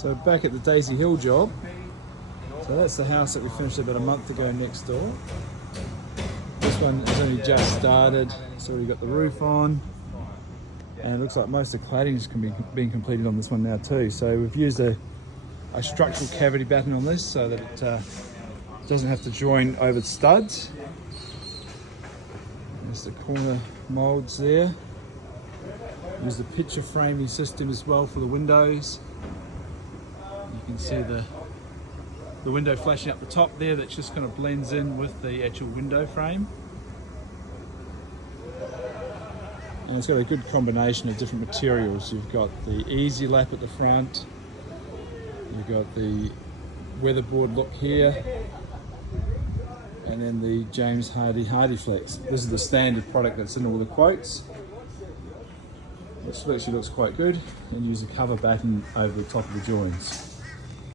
So back at the Daisy Hill job. So that's the house that we finished about a month ago next door. This one has only just started. So we got the roof on. And it looks like most of the cladding is being completed on this one now too. So we've used a structural cavity batten on this so that it doesn't have to join over the studs. There's the corner moulds there. Use the picture framing system as well for the windows. You can see the window flashing up the top there, that just kind of blends in with the actual window frame. And it's got a good combination of different materials. You've got the easy lap at the front, you've got the weatherboard look here, and then the James Hardy Flex. This is the standard product that's in all the quotes. This actually looks quite good, and use a cover batten over the top of the joins.